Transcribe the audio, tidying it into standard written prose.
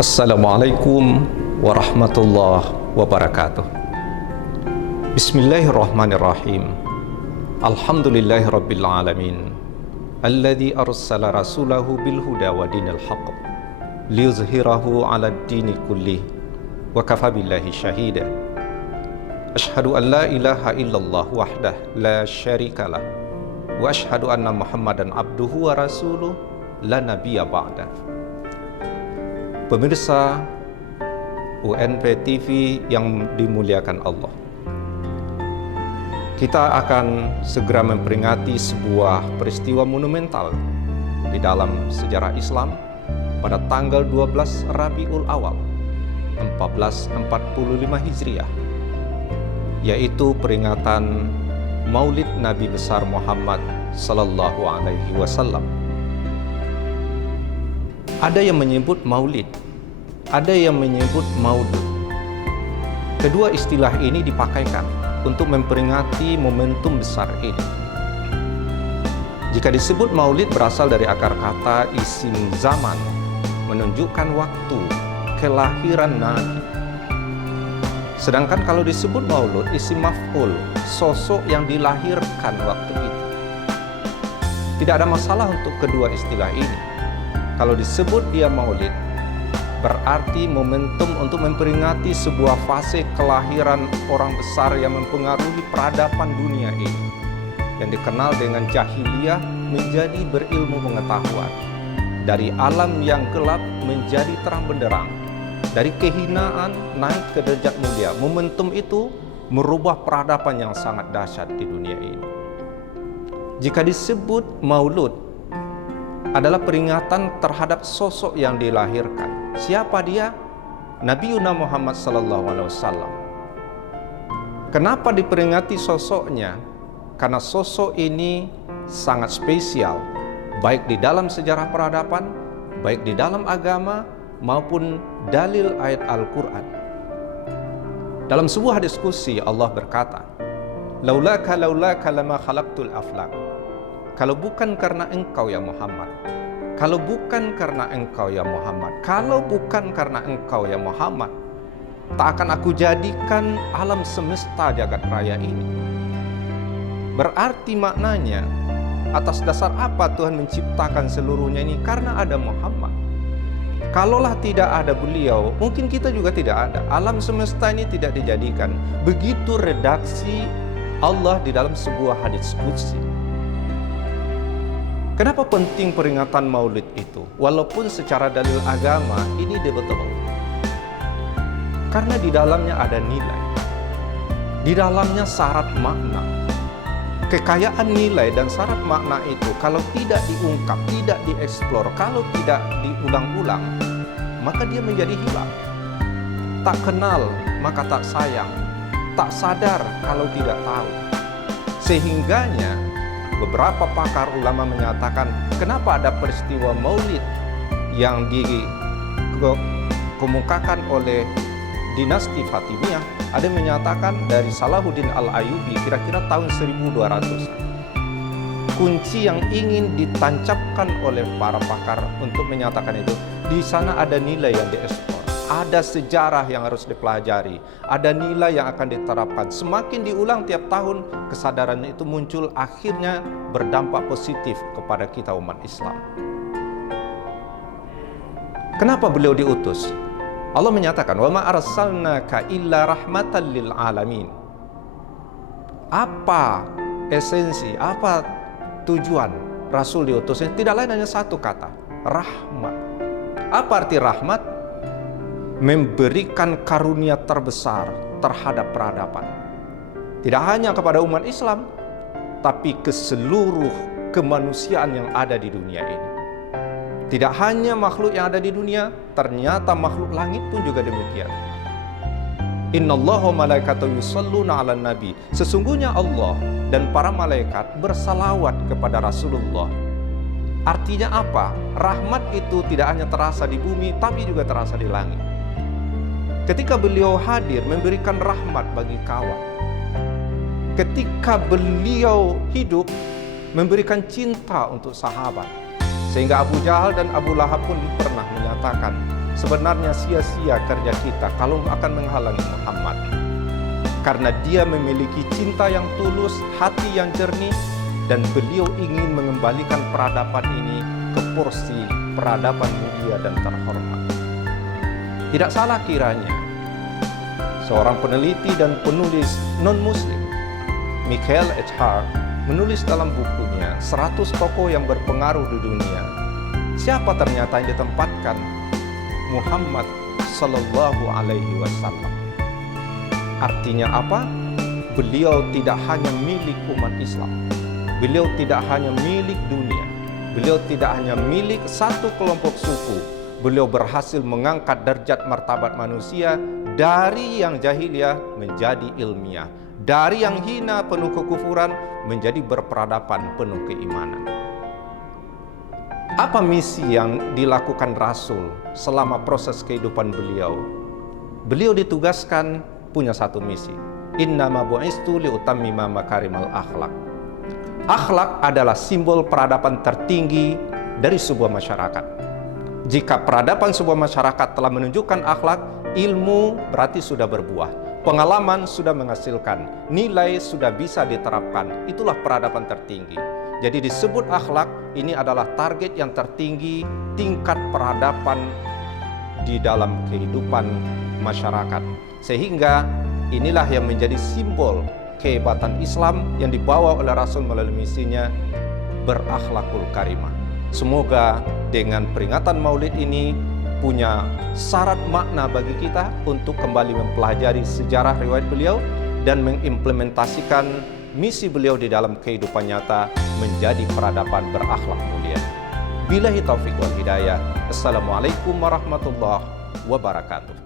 Assalamualaikum warahmatullahi wabarakatuh. Bismillahirrahmanirrahim. Alhamdulillahirabbil alamin. Alladzi arsala rasulahu bil huda wa dinil haqq liyuzhirahu 'alad dini kullih wa kafa billahi syahida. Asyhadu an la ilaha illallah wahdah la syarikalah wa asyhadu anna Muhammadan abduhu wa rasuluh la nabiyya ba'da. Pemirsa UNP TV yang dimuliakan Allah, kita akan segera memperingati sebuah peristiwa monumental di dalam sejarah Islam pada tanggal 12 Rabiul Awal 1445 Hijriah, yaitu peringatan Maulid Nabi besar Muhammad sallallahu alaihi wasallam. Ada yang menyebut maulid, ada yang menyebut maulud. Kedua istilah ini dipakaikan untuk memperingati momentum besar ini. Jika disebut maulid berasal dari akar kata isim zaman, menunjukkan waktu kelahiran Nabi. Sedangkan kalau disebut maulud, isim maf'ul, sosok yang dilahirkan waktu itu. Tidak ada masalah untuk kedua istilah ini. Kalau disebut dia maulid, berarti momentum untuk memperingati sebuah fase kelahiran orang besar yang mempengaruhi peradaban dunia ini, yang dikenal dengan jahiliyah menjadi berilmu pengetahuan, dari alam yang gelap menjadi terang benderang, dari kehinaan naik ke derajat mulia. Momentum itu merubah peradaban yang sangat dahsyat di dunia ini. Jika disebut maulud, adalah peringatan terhadap sosok yang dilahirkan. Siapa dia? Nabi Muhammad SAW. Kenapa diperingati sosoknya? Karena sosok ini sangat spesial, baik di dalam sejarah peradaban, baik di dalam agama, maupun dalil ayat Al-Quran. Dalam sebuah diskusi Allah berkata, laulaka lama khalaqtul aflaq. Kalau bukan karena engkau ya Muhammad, kalau bukan karena engkau ya Muhammad, kalau bukan karena engkau ya Muhammad, tak akan aku jadikan alam semesta jagat raya ini. Berarti maknanya, atas dasar apa Tuhan menciptakan seluruhnya ini? Karena ada Muhammad. Kalaulah tidak ada beliau, mungkin kita juga tidak ada. Alam semesta ini tidak dijadikan. Begitu redaksi Allah di dalam sebuah hadits qudsi. Kenapa penting peringatan maulid itu? Walaupun secara dalil agama ini debatable. Karena di dalamnya ada nilai. Di dalamnya syarat makna. Kekayaan nilai dan syarat makna itu kalau tidak diungkap, tidak dieksplor, kalau tidak diulang-ulang, maka dia menjadi hilang. Tak kenal maka tak sayang. Tak sadar kalau tidak tahu. Sehingganya beberapa pakar ulama menyatakan, kenapa ada peristiwa maulid yang dikemukakan oleh dinasti Fatimiyah. Ada yang menyatakan dari Salahuddin Al-Ayyubi kira-kira tahun 1200. Kunci yang ingin ditancapkan oleh para pakar untuk menyatakan itu, di sana ada nilai yang diekspor. Ada sejarah yang harus dipelajari, ada nilai yang akan diterapkan. Semakin diulang tiap tahun, kesadaran itu muncul, akhirnya berdampak positif kepada kita umat Islam. Kenapa beliau diutus? Allah menyatakan, "Wa ma arsalnaka illa rahmatan lil alamin." Apa esensi, apa tujuan Rasul diutusnya? Tidak lain hanya satu kata, rahmat. Apa arti rahmat? Memberikan karunia terbesar terhadap peradaban. Tidak hanya kepada umat Islam, tapi ke seluruh kemanusiaan yang ada di dunia ini. Tidak hanya makhluk yang ada di dunia, ternyata makhluk langit pun juga demikian. Innallaha wa malaikatahu yusholluna 'alan nabi. Sesungguhnya Allah dan para malaikat bersalawat kepada Rasulullah. Artinya apa? Rahmat itu tidak hanya terasa di bumi, tapi juga terasa di langit. Ketika beliau hadir memberikan rahmat bagi kawan. Ketika beliau hidup memberikan cinta untuk sahabat. Sehingga Abu Jahal dan Abu Lahab pun pernah menyatakan, sebenarnya sia-sia kerja kita kalau akan menghalangi Muhammad. Karena dia memiliki cinta yang tulus, hati yang jernih, dan beliau ingin mengembalikan peradaban ini ke porsi peradaban mulia dan terhormat. Tidak salah kiranya seorang peneliti dan penulis non-muslim, Michael H. Hart, menulis dalam bukunya 100 tokoh yang berpengaruh di dunia, siapa ternyata yang ditempatkan Muhammad Sallallahu Alaihi Wasallam. Artinya apa? Beliau tidak hanya milik umat Islam, beliau tidak hanya milik dunia, beliau tidak hanya milik satu kelompok suku. Beliau berhasil mengangkat derajat martabat manusia dari yang jahiliyah menjadi ilmiah, dari yang hina penuh kekufuran menjadi berperadaban penuh keimanan. Apa misi yang dilakukan Rasul selama proses kehidupan beliau? Beliau ditugaskan punya satu misi. Innama bu'istu liutammima makarimal akhlak. Akhlak adalah simbol peradaban tertinggi dari sebuah masyarakat. Jika peradaban sebuah masyarakat telah menunjukkan akhlak, ilmu berarti sudah berbuah, pengalaman sudah menghasilkan, nilai sudah bisa diterapkan. Itulah peradaban tertinggi. Jadi disebut akhlak, ini adalah target yang tertinggi, tingkat peradaban di dalam kehidupan masyarakat. Sehingga inilah yang menjadi simbol kehebatan Islam yang dibawa oleh Rasul melalui misinya, berakhlakul karimah. Semoga dengan peringatan Maulid ini punya syarat makna bagi kita untuk kembali mempelajari sejarah riwayat beliau dan mengimplementasikan misi beliau di dalam kehidupan nyata menjadi peradaban berakhlak mulia. Billahi taufiq wal hidayah. Assalamualaikum warahmatullahi wabarakatuh.